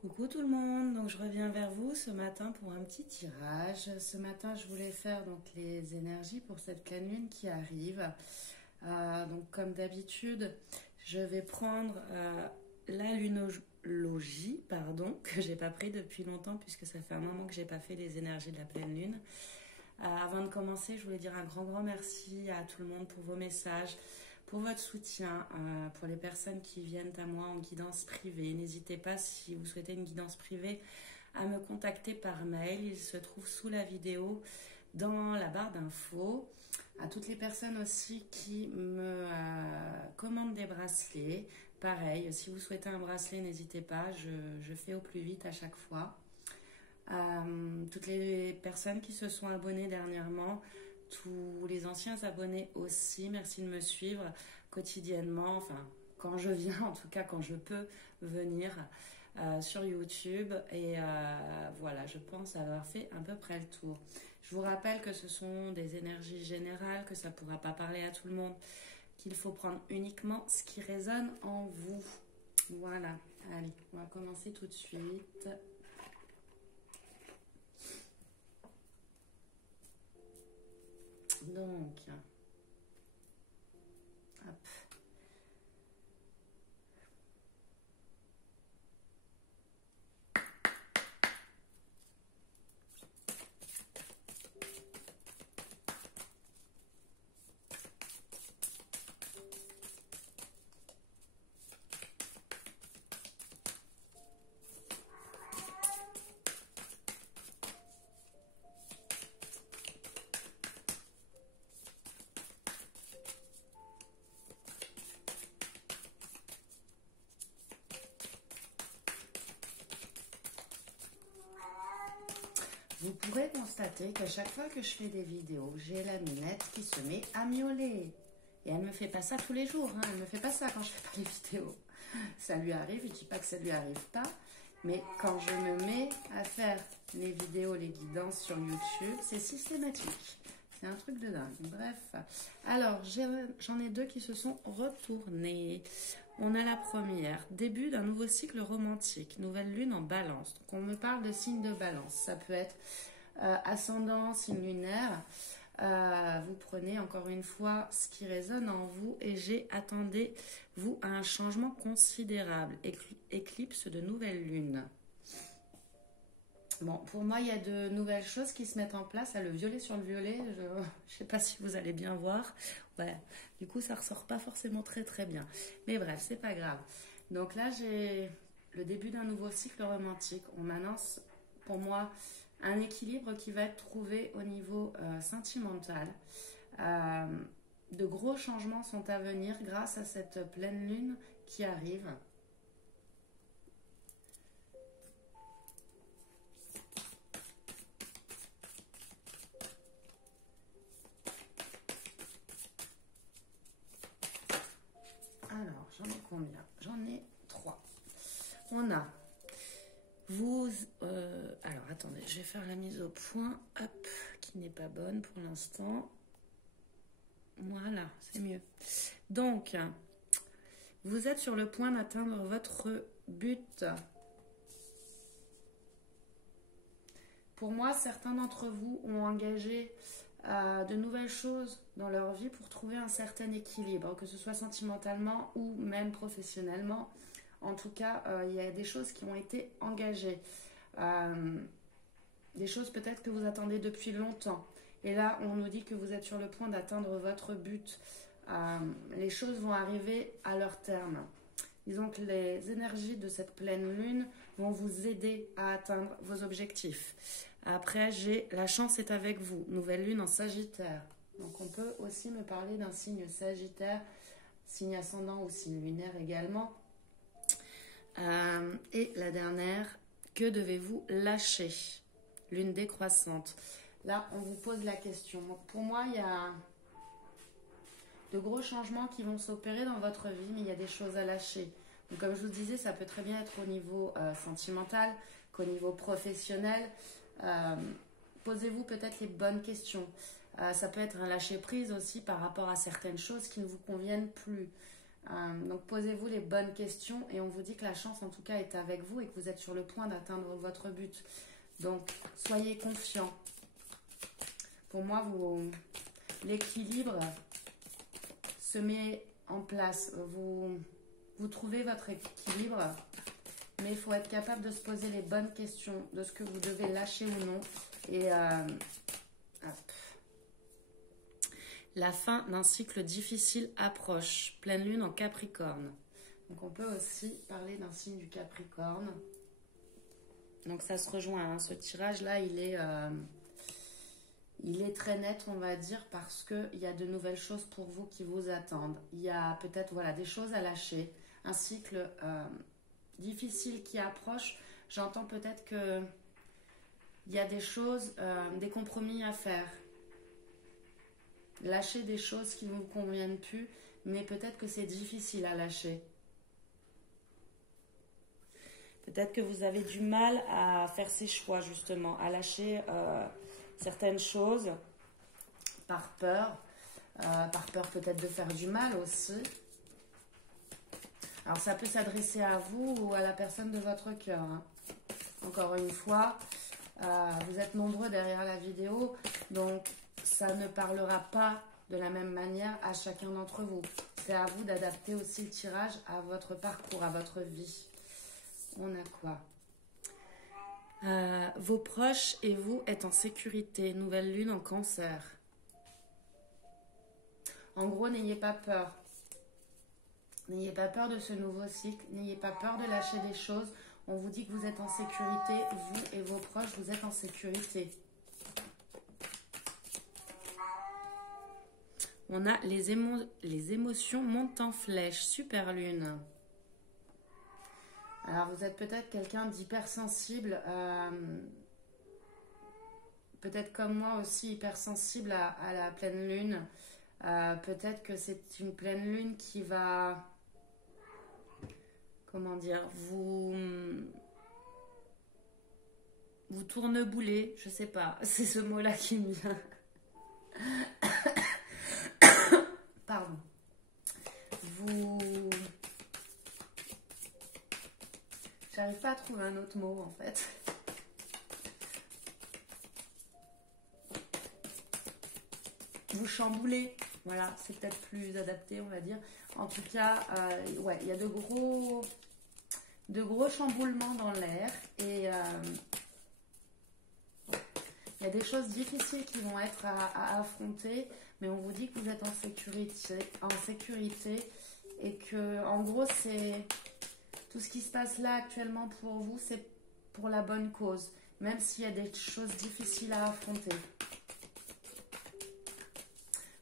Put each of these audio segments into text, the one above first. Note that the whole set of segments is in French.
Coucou tout le monde, donc je reviens vers vous ce matin pour un petit tirage. Ce matin, je voulais faire donc les énergies pour cette pleine lune qui arrive. Donc comme d'habitude, je vais prendre la lunologie, pardon, que j'ai pas pris depuis longtemps puisque ça fait un moment que j'ai pas fait les énergies de la pleine lune. Avant de commencer, je voulais dire un grand merci à tout le monde pour vos messages, pour votre soutien, pour les personnes qui viennent à moi en guidance privée. N'hésitez pas, si vous souhaitez une guidance privée, à me contacter par mail. Il se trouve sous la vidéo dans la barre d'infos. À toutes les personnes aussi qui me commandent des bracelets, pareil, si vous souhaitez un bracelet, n'hésitez pas, je fais au plus vite à chaque fois. Toutes les personnes qui se sont abonnées dernièrement, tous les anciens abonnés aussi, merci de me suivre quotidiennement, enfin quand je viens, en tout cas quand je peux venir sur YouTube. Et voilà, je pense avoir fait à peu près le tour. Je vous rappelle que ce sont des énergies générales, que ça ne pourra pas parler à tout le monde, qu'il faut prendre uniquement ce qui résonne en vous. Voilà, allez, on va commencer tout de suite. Donc, hop. Vous pourrez constater qu'à chaque fois que je fais des vidéos, j'ai la minette qui se met à miauler. Et elle ne me fait pas ça tous les jours, hein. Elle ne me fait pas ça quand je fais pas les vidéos. Ça lui arrive, je ne dis pas que ça lui arrive pas, mais quand je me mets à faire les vidéos, les guidances sur YouTube, c'est systématique. C'est un truc de dingue. Bref, alors j'en ai deux qui se sont retournés. On a la première, début d'un nouveau cycle romantique, nouvelle lune en balance. Donc on me parle de signe de balance. Ça peut être ascendant, signe lunaire. Vous prenez encore une fois ce qui résonne en vous et attendez-vous à un changement considérable. Éclipse de nouvelle lune. Bon, pour moi, il y a de nouvelles choses qui se mettent en place. Le violet sur le violet, je ne sais pas si vous allez bien voir. Ouais, du coup, ça ressort pas forcément très bien. Mais bref, c'est pas grave. Donc là, j'ai le début d'un nouveau cycle romantique. On m'annonce, pour moi, un équilibre qui va être trouvé au niveau sentimental. De gros changements sont à venir grâce à cette pleine lune qui arrive. Alors, j'en ai combien? J'en ai 3. On a vous... alors, attendez, je vais faire la mise au point, hop, qui n'est pas bonne pour l'instant. Voilà, c'est mieux. Donc, vous êtes sur le point d'atteindre votre but. Pour moi, certains d'entre vous ont engagé de nouvelles choses dans leur vie pour trouver un certain équilibre, que ce soit sentimentalement ou même professionnellement. En tout cas, il y a des choses qui ont été engagées. Des choses peut-être que vous attendez depuis longtemps. Et là, on nous dit que vous êtes sur le point d'atteindre votre but. Les choses vont arriver à leur terme. Disons que les énergies de cette pleine lune vont vous aider à atteindre vos objectifs. Après, j'ai la chance est avec vous. Nouvelle lune en Sagittaire. Donc, on peut aussi me parler d'un signe Sagittaire, signe ascendant ou signe lunaire également. Et la dernière, que devez-vous lâcher? Lune décroissante. Là, on vous pose la question. Donc, pour moi, il y a de gros changements qui vont s'opérer dans votre vie, mais il y a des choses à lâcher. Donc, comme je vous disais, ça peut très bien être au niveau sentimental qu'au niveau professionnel. Posez-vous peut-être les bonnes questions. Ça peut être un lâcher-prise aussi par rapport à certaines choses qui ne vous conviennent plus. Donc posez-vous les bonnes questions et on vous dit que la chance en tout cas est avec vous et que vous êtes sur le point d'atteindre votre but. Donc soyez confiants. Pour moi, l'équilibre se met en place. Vous trouvez votre équilibre, mais il faut être capable de se poser les bonnes questions de ce que vous devez lâcher ou non. Et la fin d'un cycle difficile approche. Pleine lune en Capricorne. Donc on peut aussi parler d'un signe du Capricorne. Donc ça se rejoint, hein. Ce tirage-là, il est très net, on va dire, parce qu'il y a de nouvelles choses pour vous qui vous attendent. Il y a peut-être des choses à lâcher. Un cycle difficile qui approche. J'entends peut-être qu'il y a des choses, des compromis à faire. Lâcher des choses qui ne vous conviennent plus, mais peut-être que c'est difficile à lâcher. Peut-être que vous avez du mal à faire ces choix, justement, à lâcher certaines choses par peur peut-être de faire du mal aussi. Alors ça peut s'adresser à vous ou à la personne de votre cœur, hein. Encore une fois, vous êtes nombreux derrière la vidéo, donc ça ne parlera pas de la même manière à chacun d'entre vous. C'est à vous d'adapter aussi le tirage à votre parcours, à votre vie. On a quoi? Vos proches et vous êtes en sécurité. Nouvelle lune en Cancer. En gros, n'ayez pas peur. N'ayez pas peur de ce nouveau cycle. N'ayez pas peur de lâcher des choses. On vous dit que vous êtes en sécurité. Vous et vos proches, vous êtes en sécurité. On a les émotions montent en flèche. Super lune. Alors, vous êtes peut-être quelqu'un d'hypersensible, peut-être comme moi aussi hypersensible à la pleine lune. Peut-être que c'est une pleine lune qui va, comment dire, vous tournebouler, je sais pas, c'est ce mot-là qui me vient. Pardon. J'arrive pas à trouver un autre mot en fait. Vous chamboulez, voilà, c'est peut-être plus adapté, on va dire. En tout cas, ouais, il y a de gros chamboulements dans l'air et il y a des choses difficiles qui vont être à affronter, mais on vous dit que vous êtes en sécurité et que, en gros, c'est tout ce qui se passe là actuellement pour vous, c'est pour la bonne cause, même s'il y a des choses difficiles à affronter.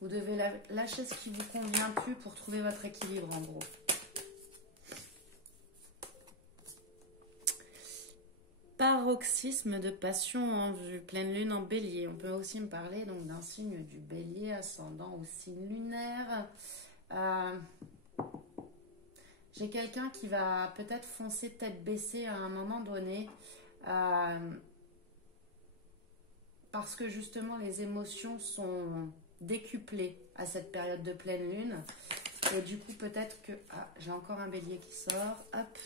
Vous devez lâcher ce qui vous convient plus pour trouver votre équilibre, en gros. Paroxysme de passion en vue, pleine lune en bélier. On peut aussi me parler donc d'un signe du bélier ascendant au signe lunaire. J'ai quelqu'un qui va peut-être foncer tête baissée à un moment donné parce que justement les émotions sont décuplées à cette période de pleine lune. Et du coup peut-être que... Ah, j'ai encore un bélier qui sort. Hop.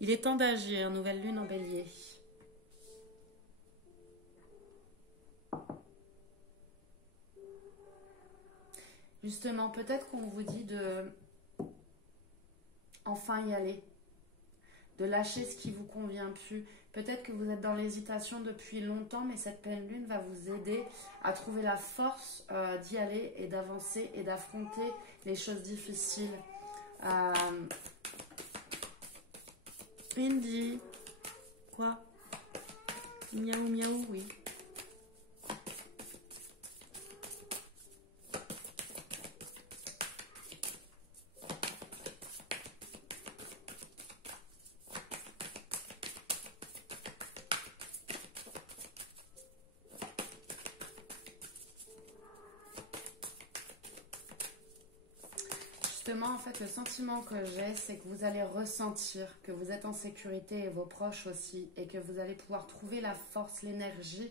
Il est temps d'agir, nouvelle lune en bélier. Justement, peut-être qu'on vous dit de enfin y aller, de lâcher ce qui vous convient plus. Peut-être que vous êtes dans l'hésitation depuis longtemps, mais cette pleine lune va vous aider à trouver la force d'y aller et d'avancer et d'affronter les choses difficiles. Indy, quoi? Miaou miaou, oui. En fait, le sentiment que j'ai, c'est que vous allez ressentir que vous êtes en sécurité et vos proches aussi, et que vous allez pouvoir trouver la force, l'énergie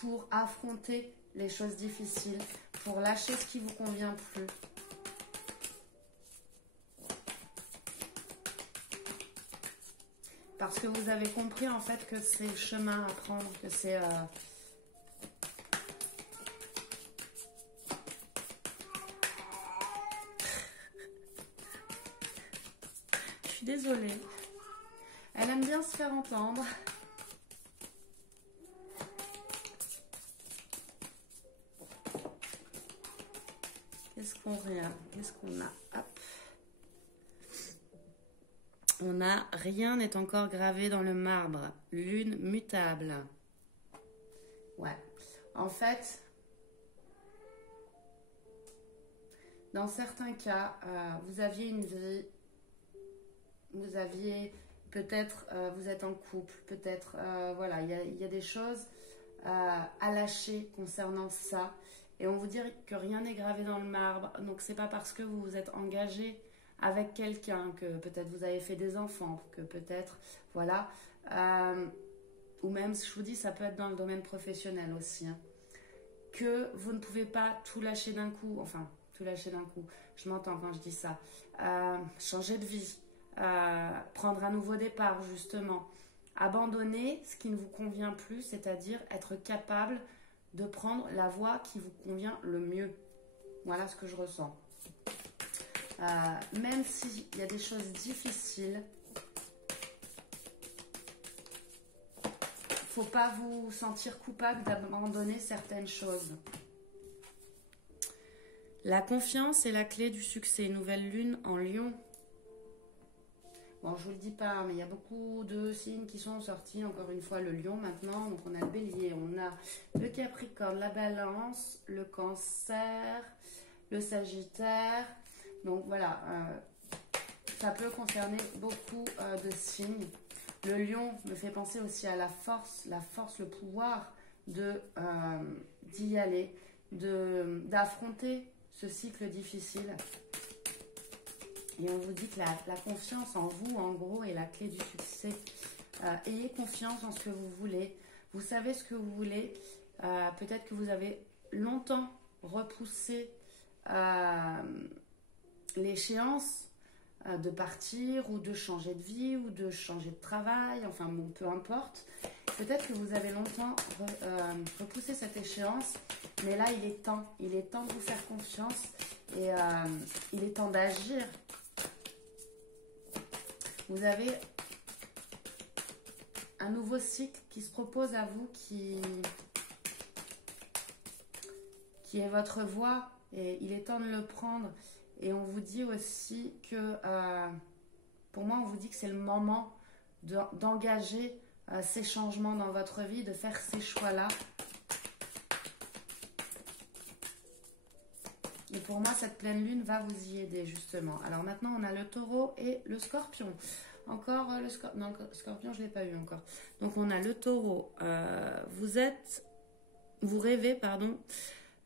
pour affronter les choses difficiles, pour lâcher ce qui vous convient plus. Parce que vous avez compris en fait que c'est le chemin à prendre, que c'est... Je suis désolée. Elle aime bien se faire entendre. Qu'est-ce qu'on regarde? Qu'est-ce qu'on a? Hop. On a rien n'est encore gravé dans le marbre. Lune mutable. Ouais. En fait, dans certains cas, vous aviez une vie, vous aviez peut-être, vous êtes en couple, peut-être, voilà, il y a des choses à lâcher concernant ça. Et on vous dit que rien n'est gravé dans le marbre. Donc, c'est pas parce que vous vous êtes engagé avec quelqu'un, que peut-être vous avez fait des enfants, que peut-être, voilà, ou même, je vous dis, ça peut être dans le domaine professionnel aussi, hein, que vous ne pouvez pas tout lâcher d'un coup, enfin, tout lâcher d'un coup, je m'entends quand je dis ça, changer de vie, prendre un nouveau départ, justement, abandonner ce qui ne vous convient plus, c'est-à-dire être capable de prendre la voie qui vous convient le mieux. Voilà ce que je ressens. Même s'il y a des choses difficiles, faut pas vous sentir coupable d'abandonner certaines choses. La confiance est la clé du succès. Nouvelle lune en Lion. Bon, je vous le dis pas, mais il y a beaucoup de signes qui sont sortis. Encore une fois, le Lion maintenant. Donc, on a le Bélier, on a le Capricorne, la Balance, le Cancer, le Sagittaire. Donc, voilà, ça peut concerner beaucoup de signes. Le Lion me fait penser aussi à la force, le pouvoir d'y aller, d'affronter ce cycle difficile. Et on vous dit que la confiance en vous, en gros, est la clé du succès. Ayez confiance en ce que vous voulez. Vous savez ce que vous voulez. Peut-être que vous avez longtemps repoussé l'échéance de partir ou de changer de vie ou de changer de travail. Enfin, bon, peu importe. Peut-être que vous avez longtemps repoussé cette échéance. Mais là, il est temps. Il est temps de vous faire confiance. Et il est temps d'agir. Vous avez un nouveau cycle qui se propose à vous, qui est votre voie, et il est temps de le prendre. Et on vous dit aussi que, pour moi, on vous dit que c'est le moment d'engager ces changements dans votre vie, de faire ces choix-là. Et pour moi, cette pleine lune va vous y aider, justement. Alors maintenant, on a le taureau et le scorpion. Encore le scorpion. Non, le scorpion, je ne l'ai pas eu encore. Donc, on a le taureau. Vous rêvez, pardon.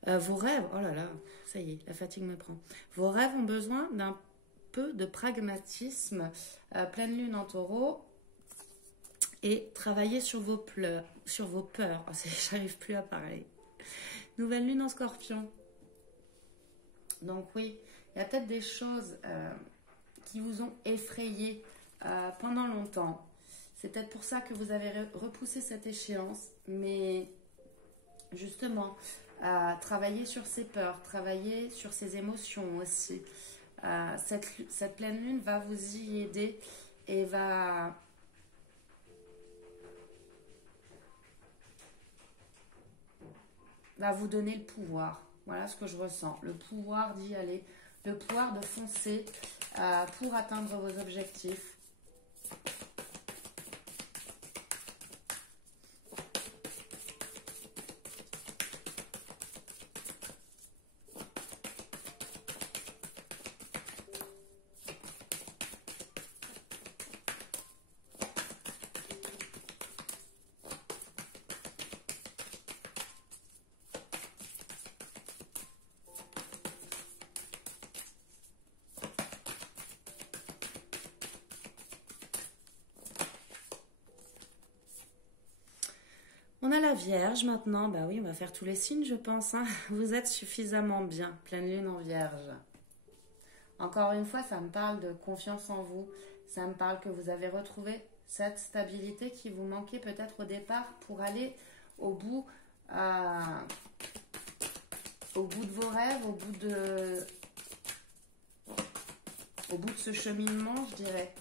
Vos rêves, oh là là, ça y est, la fatigue me prend. Vos rêves ont besoin d'un peu de pragmatisme. Pleine lune en taureau. Et travaillez sur vos peurs. Oh, j'arrive plus à parler. Nouvelle lune en scorpion. Donc oui, il y a peut-être des choses qui vous ont effrayé pendant longtemps. C'est peut-être pour ça que vous avez repoussé cette échéance. Mais justement, travailler sur ses peurs, travailler sur ses émotions aussi. Cette pleine lune va vous y aider et va vous donner le pouvoir. Voilà ce que je ressens. Le pouvoir d'y aller, le pouvoir de foncer pour atteindre vos objectifs. On a la Vierge maintenant. Bah oui, on va faire tous les signes, je pense. Hein. Vous êtes suffisamment bien. Pleine lune en Vierge. Encore une fois, ça me parle de confiance en vous. Ça me parle que vous avez retrouvé cette stabilité qui vous manquait peut-être au départ pour aller au bout, de vos rêves, au bout de ce cheminement, je dirais.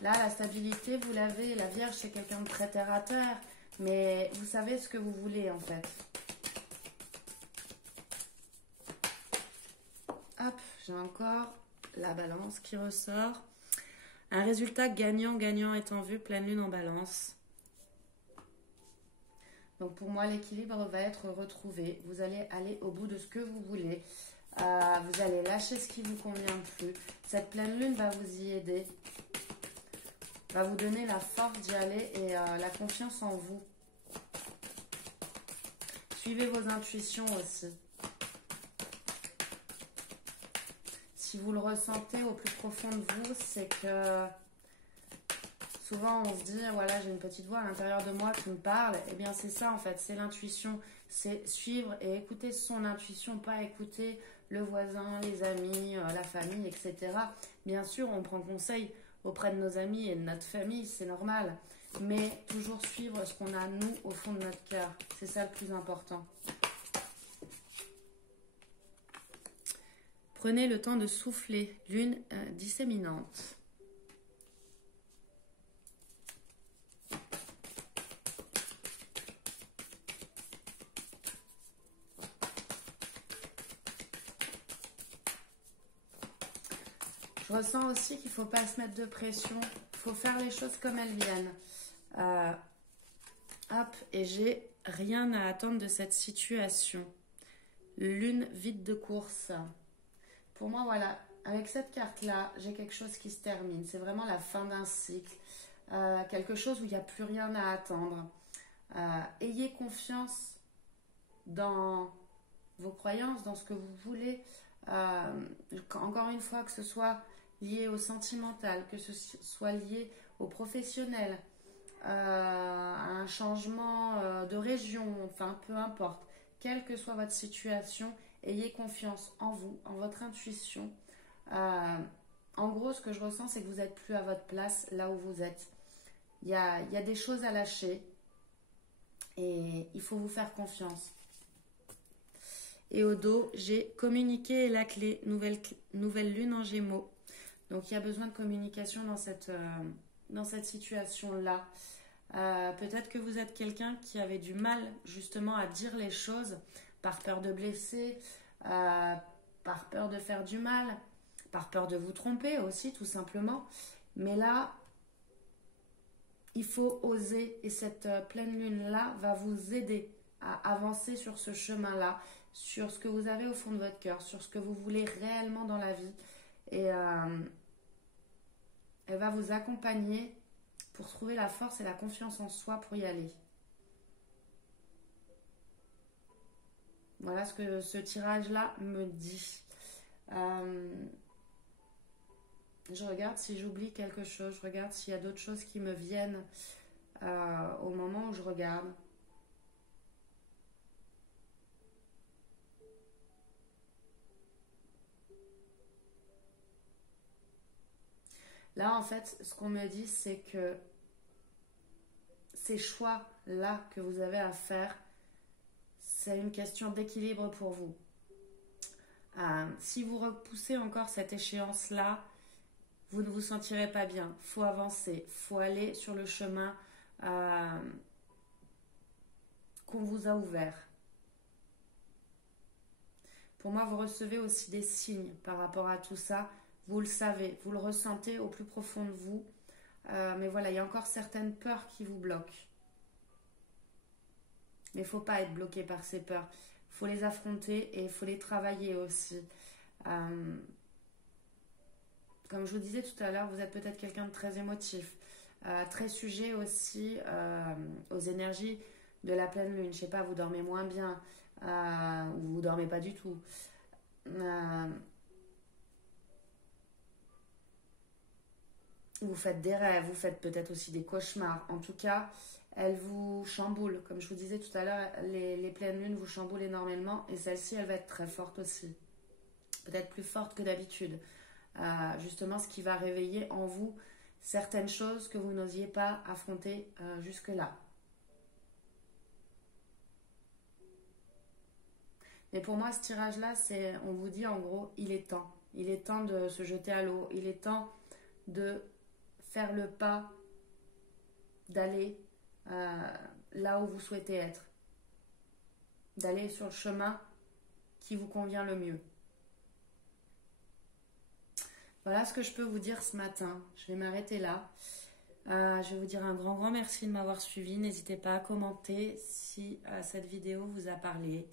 Là, la stabilité, vous l'avez. La Vierge, c'est quelqu'un de très terre à terre. Mais vous savez ce que vous voulez, en fait. Hop, j'ai encore la balance qui ressort. Un résultat gagnant-gagnant est en vue, pleine lune en balance. Donc pour moi, l'équilibre va être retrouvé. Vous allez aller au bout de ce que vous voulez. Vous allez lâcher ce qui ne vous convient plus. Cette pleine lune va vous y aider. Va vous donner la force d'y aller et la confiance en vous. Suivez vos intuitions aussi. Si vous le ressentez au plus profond de vous, c'est que souvent on se dit, voilà, j'ai une petite voix à l'intérieur de moi qui me parle. Eh bien c'est ça en fait, c'est l'intuition. C'est suivre et écouter son intuition, pas écouter le voisin, les amis, la famille, etc. Bien sûr, on prend conseil auprès de nos amis et de notre famille, c'est normal. Mais toujours suivre ce qu'on a, nous, au fond de notre cœur. C'est ça le plus important. Prenez le temps de souffler, lune disséminante. Je ressens aussi qu'il ne faut pas se mettre de pression. Il faut faire les choses comme elles viennent. Hop, et j'ai rien à attendre de cette situation. Lune vide de course. Pour moi, voilà, avec cette carte-là, j'ai quelque chose qui se termine. C'est vraiment la fin d'un cycle. Quelque chose où il n'y a plus rien à attendre. Ayez confiance dans vos croyances, dans ce que vous voulez. Encore une fois, que ce soit lié au sentimental, que ce soit lié au professionnel, à un changement de région, enfin peu importe. Quelle que soit votre situation, ayez confiance en vous, en votre intuition. En gros, ce que je ressens, c'est que vous n'êtes plus à votre place là où vous êtes. Il y a des choses à lâcher et il faut vous faire confiance. Et au dos, j'ai communiqué la clé, nouvelle lune en Gémeaux. Donc il y a besoin de communication dans cette situation-là. Peut-être que vous êtes quelqu'un qui avait du mal justement à dire les choses par peur de blesser, par peur de faire du mal, par peur de vous tromper aussi tout simplement. Mais là, il faut oser et cette pleine lune-là va vous aider à avancer sur ce chemin-là, sur ce que vous avez au fond de votre cœur, sur ce que vous voulez réellement dans la vie. Et elle va vous accompagner pour trouver la force et la confiance en soi pour y aller. Voilà ce que ce tirage-là me dit. Je regarde si j'oublie quelque chose. Je regarde s'il y a d'autres choses qui me viennent au moment où je regarde. Là, en fait, ce qu'on me dit, c'est que ces choix-là que vous avez à faire, c'est une question d'équilibre pour vous. Si vous repoussez encore cette échéance-là, vous ne vous sentirez pas bien. Il faut avancer, il faut aller sur le chemin qu'on vous a ouvert. Pour moi, vous recevez aussi des signes par rapport à tout ça. Vous le savez, vous le ressentez au plus profond de vous. Mais voilà, il y a encore certaines peurs qui vous bloquent. Mais il ne faut pas être bloqué par ces peurs. Il faut les affronter et il faut les travailler aussi. Comme je vous disais tout à l'heure, vous êtes peut-être quelqu'un de très émotif, très sujet aussi aux énergies de la pleine lune. Je ne sais pas, vous dormez moins bien ou vous ne dormez pas du tout. Vous faites des rêves, vous faites peut-être aussi des cauchemars. En tout cas, elle vous chamboule. Comme je vous disais tout à l'heure, les pleines lunes vous chamboulent énormément. Et celle-ci, elle va être très forte aussi. Peut-être plus forte que d'habitude. justement ce qui va réveiller en vous certaines choses que vous n'osiez pas affronter jusque-là. Mais pour moi, ce tirage-là, on vous dit en gros, il est temps. Il est temps de se jeter à l'eau. Il est temps de faire le pas, d'aller là où vous souhaitez être. D'aller sur le chemin qui vous convient le mieux. Voilà ce que je peux vous dire ce matin. Je vais m'arrêter là. Je vais vous dire un grand merci de m'avoir suivi. N'hésitez pas à commenter si cette vidéo vous a parlé.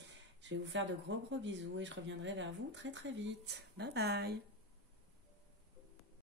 Je vais vous faire de gros bisous et je reviendrai vers vous très vite. Bye bye.